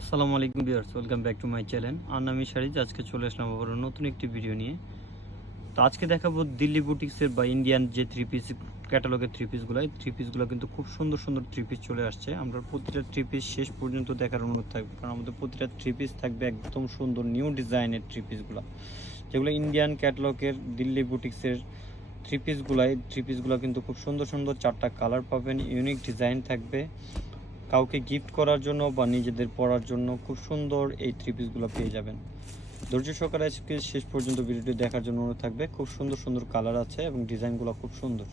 আসসালামু আলাইকুম viewers, welcome back to my channel. আর আমি শাড়িজ আজকে চলে আসলাম আবার নতুন একটি ভিডিও নিয়ে। তো আজকে দেখাবো দিল্লি বুটিক্সের বা ইন্ডিয়ান যে থ্রি পিস ক্যাটালগের থ্রি পিসগুলো এই থ্রি পিসগুলো কিন্তু খুব সুন্দর সুন্দর থ্রি পিস চলে আসছে। আমরা প্রতিটা থ্রি পিস শেষ পর্যন্ত দেখার অনুরোধ থাকবে, কারণ আমাদের প্রতিটা থ্রি পিস থাকবে একদম সুন্দর নিউ ডিজাইনের থ্রি পিসগুলো যেগুলো ইন্ডিয়ান ক্যাটালগের দিল্লি বুটিক্সের থ্রি পিসগুলো এই থ্রি পিসগুলো কিন্তু খুব সুন্দর সুন্দর চারটা কালার পাবেন ইউনিক ডিজাইন থাকবে। কাউকে গিফট করার জন্য বা নিজেদের পরার জন্য খুব সুন্দর এই থ্রি পিসগুলো পেয়ে যাবেন। ধৈর্য সহকারে আজকে শেষ পর্যন্ত ভিডিওটি দেখার জন্য অনুরোধ থাকবে। খুব সুন্দর সুন্দর কালার আছে এবং ডিজাইনগুলো খুব সুন্দর।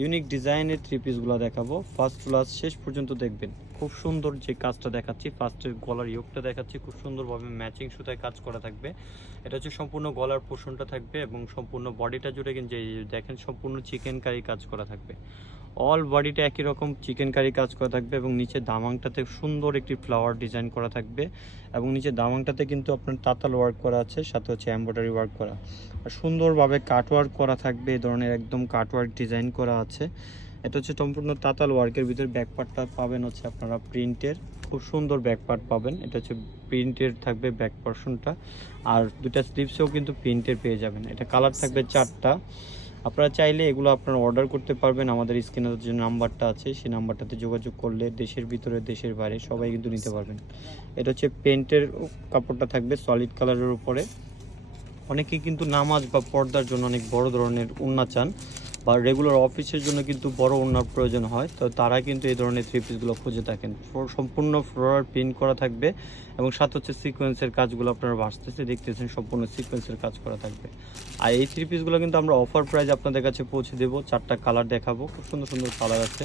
ইউনিক ডিজাইনের থ্রি পিসগুলো দেখাবো। ফার্স্ট ক্লাস শেষ পর্যন্ত দেখবেন। খুব সুন্দর যে কাজটা দেখাচ্ছি ফার্স্টের গলার ইয়োগটা দেখাচ্ছি। খুব সুন্দরভাবে ম্যাচিং সুতায় কাজ করা থাকবে। এটা হচ্ছে সম্পূর্ণ গলার পোষণটা থাকবে এবং সম্পূর্ণ বডিটা জুড়ে কিন্তু দেখেন সম্পূর্ণ চিকেন কারি কাজ করা থাকবে। অল বডিটা একই রকম চিকেন কারি কাজ করা থাকবে এবং নিচে দামাংটাতে সুন্দর একটি ফ্লাওয়ার ডিজাইন করা থাকবে এবং নিচে দামাংটাতে কিন্তু আপনার তাতাল ওয়ার্ক করা আছে সাথে হচ্ছে এমব্রয়ডারি ওয়ার্ক করা। আর সুন্দরভাবে কাট ওয়ার্ক করা থাকবে এই ধরনের একদম কাট ওয়ার্ক ডিজাইন করা আছে। এটা হচ্ছে সম্পূর্ণ তাতাল ওয়ার্কের ভিতরে ব্যাকপার্টটা পাবেন হচ্ছে আপনারা প্রিন্টের খুব সুন্দর ব্যাকপার্ট পাবেন এটা হচ্ছে প্রিন্টের থাকবে ব্যাক পোর্শনটা আর দুটা স্লিপসেও কিন্তু প্রিন্টের পেয়ে যাবেন। এটা কালার থাকবে চারটা। আপনারা চাইলে এগুলো আপনারা অর্ডার করতে পারবেন। আমাদের স্ক্রিনের যে নাম্বারটা আছে সেই নাম্বারটাতে যোগাযোগ করলে দেশের ভিতরে, দেশের বাইরে সবাই কিন্তু নিতে পারবেন। এটা হচ্ছে পেন্টের কাপড়টা থাকবে সলিড কালারের উপরে। অনেকেই কিন্তু নামাজ বা পর্দার জন্য অনেক বড় ধরনের উন্না চান। বা রেগুলার অফিসের জন্য কিন্তু বড় ওনার প্রয়োজন হয়। তো তারা কিন্তু এই ধরনের থ্রি পিসগুলো খুঁজে থাকেন। সম্পূর্ণ ফ্লোরার প্রিন্ট করা থাকবে এবং সাথে হচ্ছে সিকোয়েন্সের কাজগুলো আপনারা বাঁচতেছে, দেখতেছেন সম্পূর্ণ সিকোয়েন্সের কাজ করা থাকবে। আর এই থ্রি পিসগুলো কিন্তু আমরা অফার প্রাইস আপনাদের কাছে পৌঁছে দেবো। চারটা কালার দেখাবো। খুব সুন্দর সুন্দর কালার আছে।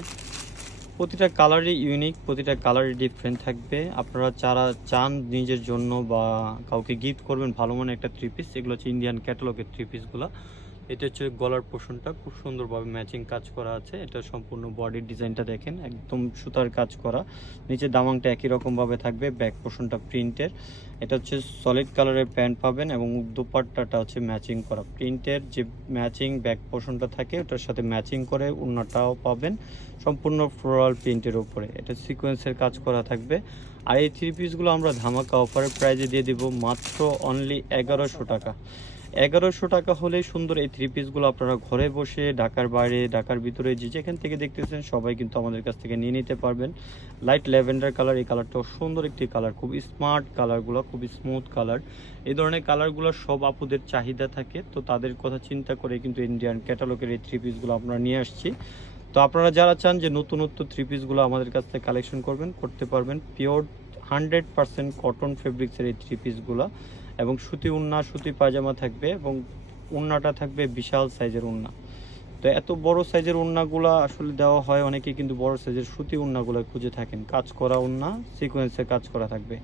প্রতিটা কালারই ইউনিক প্রতিটা কালারই ডিফারেন্ট থাকবে। আপনারা যারা চান নিজের জন্য বা কাউকে গিফট করবেন ভালো মানে একটা থ্রি পিস এগুলো হচ্ছে ইন্ডিয়ান ক্যাটালগের থ্রি পিসগুলো এটা হচ্ছে গলার পোর্শনটা খুব সুন্দরভাবে ম্যাচিং কাজ করা আছে। এটা সম্পূর্ণ বডির ডিজাইনটা দেখেন, একদম সুতার কাজ করা। নিচে দামাংটা একই রকমভাবে থাকবে ব্যাক পোর্শনটা প্রিন্টের এটা হচ্ছে সলিড কালারের প্যান্ট পাবেন এবং দোপাট্টাটা হচ্ছে ম্যাচিং করা। প্রিন্টের যে ম্যাচিং ব্যাক পোর্শনটা থাকে, ওটার সাথে ম্যাচিং করে উন্নাটাও পাবেন, সম্পূর্ণ ফ্লোরাল প্রিন্টের উপরে। এটা সিকোয়েন্সের কাজ করা থাকবে। আর এই থ্রি পিসগুলো আমরা ধামাকা অফারের প্রাইজে দিয়ে দিব মাত্র অনলি এগারোশো টাকা। এগারোশো টাকা হলে সুন্দর এই থ্রি পিসগুলো আপনারা ঘরে বসে ঢাকার বাইরে, ঢাকার ভিতরে যে যেখান থেকে দেখতেছেন, সবাই কিন্তু আমাদের কাছ থেকে নিয়ে নিতে পারবেন। লাইট ল্যাভেন্ডার কালার এই কালারটাও সুন্দর একটি কালার খুব স্মার্ট কালারগুলো খুব স্মুথ কালার এই ধরনের কালারগুলো সব আপুদের চাহিদা থাকে, তো তাদের কথা চিন্তা করে কিন্তু ইন্ডিয়ান ক্যাটালগের এই থ্রি পিসগুলো আমরা নিয়ে আসছি। তো আপনারা যারা চান যে নতুনত্ব থ্রি পিসগুলো আমাদের কাছ থেকে কালেকশন করবেন, করতে পারবেন। পিওর হান্ড্রেড পার্সেন্ট কটন ফেব্রিক্সের এই থ্রি পিসগুলো এবং সুতি উন্না, সুতি পায়জামা থাকবে এবং উন্নাটা থাকবে বিশাল সাইজের উন্না। তো এত বড় সাইজের উন্নাগুলো আসলে দেওয়া হয়, অনেকে কিন্তু বড় সাইজের সুতি উন্নাগুলো খুঁজে থাকেন। কাজ করা উন্না সিকোয়েন্সে কাজ করা থাকবে।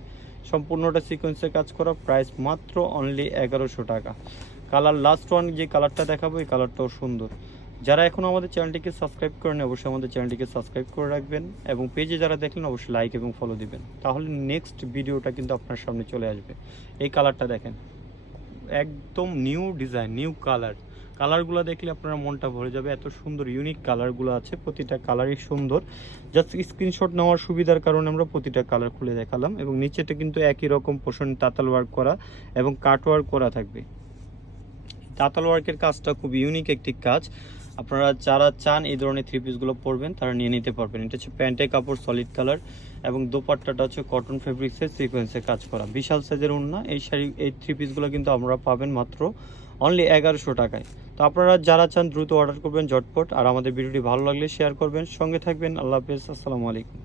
সম্পূর্ণটা সিকোয়েন্সে কাজ করা প্রাইস মাত্র অনলি এগারোশো টাকা। কালার লাস্ট ওয়ান যে কালারটা দেখাবো, এই কালারটাও সুন্দর। যারা এখনও আমাদের চ্যানেলটিকে সাবস্ক্রাইব করেন অবশ্যই আমাদের চ্যানেলটিকে সাবস্ক্রাইব করে রাখবেন এবং পেজে যারা দেখলেন, অবশ্যই লাইক এবং ফলো দিবেন। তাহলে নেক্সট ভিডিওটা কিন্তু আপনার সামনে চলে আসবে। এই কালারটা দেখেন। একদম নিউ ডিজাইন নিউ কালার কালারগুলো দেখলে আপনার মনটা ভরে যাবে। এত সুন্দর ইউনিক কালারগুলো আছে। প্রতিটা কালারই সুন্দর। জাস্ট স্ক্রিনশট নেওয়ার সুবিধার কারণে আমরা প্রতিটা কালার খুলে দেখালাম এবং নিচেটা কিন্তু একই রকম পোষণ তাতাল ওয়ার্ক করা এবং কাট ওয়ার্ক করা থাকবে। তাতাল ওয়ার্কের কাজটা খুব ইউনিক একটি কাজ। আপনারা যারা চান এই ধরনের থ্রি পিসগুলো পরবেন, তারা নিয়ে নিতে পারবেন। এটা হচ্ছে প্যান্টের কাপড় সলিড কালার এবং দোপাট্টাটা হচ্ছে কটন ফেব্রিক্সের সিকোয়েন্সে কাজ করা। বিশাল সাইজের উন্না এই শাড়ি, এই থ্রি পিসগুলো কিন্তু আমরা পাবেন মাত্র অনলি এগারোশো টাকায়। তো আপনারা যারা চান দ্রুত অর্ডার করবেন ঝটপট। আর আমাদের ভিডিওটি ভালো লাগলে শেয়ার করবেন। সঙ্গে থাকবেন। আল্লাহ হাফেজ। আসসালামু আলাইকুম।